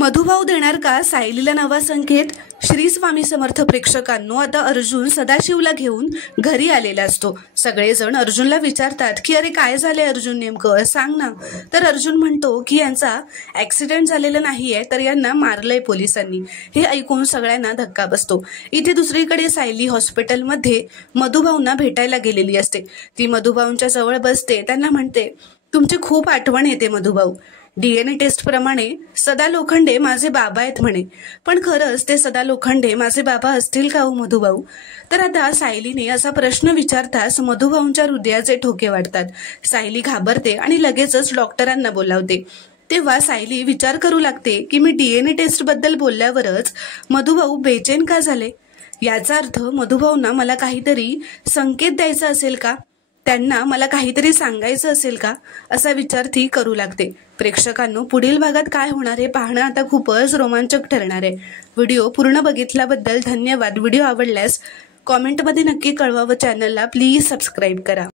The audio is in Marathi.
मधुभाऊ देणार का सायलीला नवा संकेत? श्री स्वामी समर्थ प्रेक्षकांनो, आता अर्जुन सदाशिवला घेऊन घरी आलेला असतो। सगळेजण अर्जुनला विचारतात की अरे काय झाले अर्जुन, नेमकं सांग ना। तर अर्जुन म्हणतो की यांचा ऍक्सिडेंट झालेला नाहीये, तर यांना मारलंय पोलिसांनी। हे ऐकून सगळ्यांना धक्का बसतो। इथे दुसरीकडे सायली हॉस्पिटलमध्ये मधुभाऊंना भेटायला गेलेली असते। ती मधुभाऊंच्या जवळ बसते, त्यांना म्हणते तुमची खूप आठवण येते मधुभाऊ। DNA टेस्ट प्रमाणे सदा लोखंडे माझे बाबा आहेत म्हणे, पण खरंच ते सदा लोखंडे माझे बाबा असतील का हो मधुभाऊ? तर आता सायलीने असा प्रश्न विचारताच मधुभाऊंच्या हृदयाचे ठोके वाढतात। सायली घाबरते आणि लगेचच डॉक्टरांना बोलावते। तेव्हा सायली विचार करू लागते की मी DNA टेस्ट बद्दल बोलल्यावरच मधुभाऊ बेचैन का झाले? याचा अर्थ मधुभाऊंना मला काहीतरी संकेत द्यायचा असेल का? त्यांना मला काहीतरी सांगायचं असेल का? असा विचार ती करू लागते। प्रेक्षकांनो, पुढील भागात काय होणार आहे पाहणं आता खूपच रोमांचक ठरणार आहे। व्हिडिओ पूर्ण बघितल्याबद्दल धन्यवाद। व्हिडिओ आवडल्यास कॉमेंटमध्ये नक्की कळवा व चॅनलला प्लीज सबस्क्राईब करा।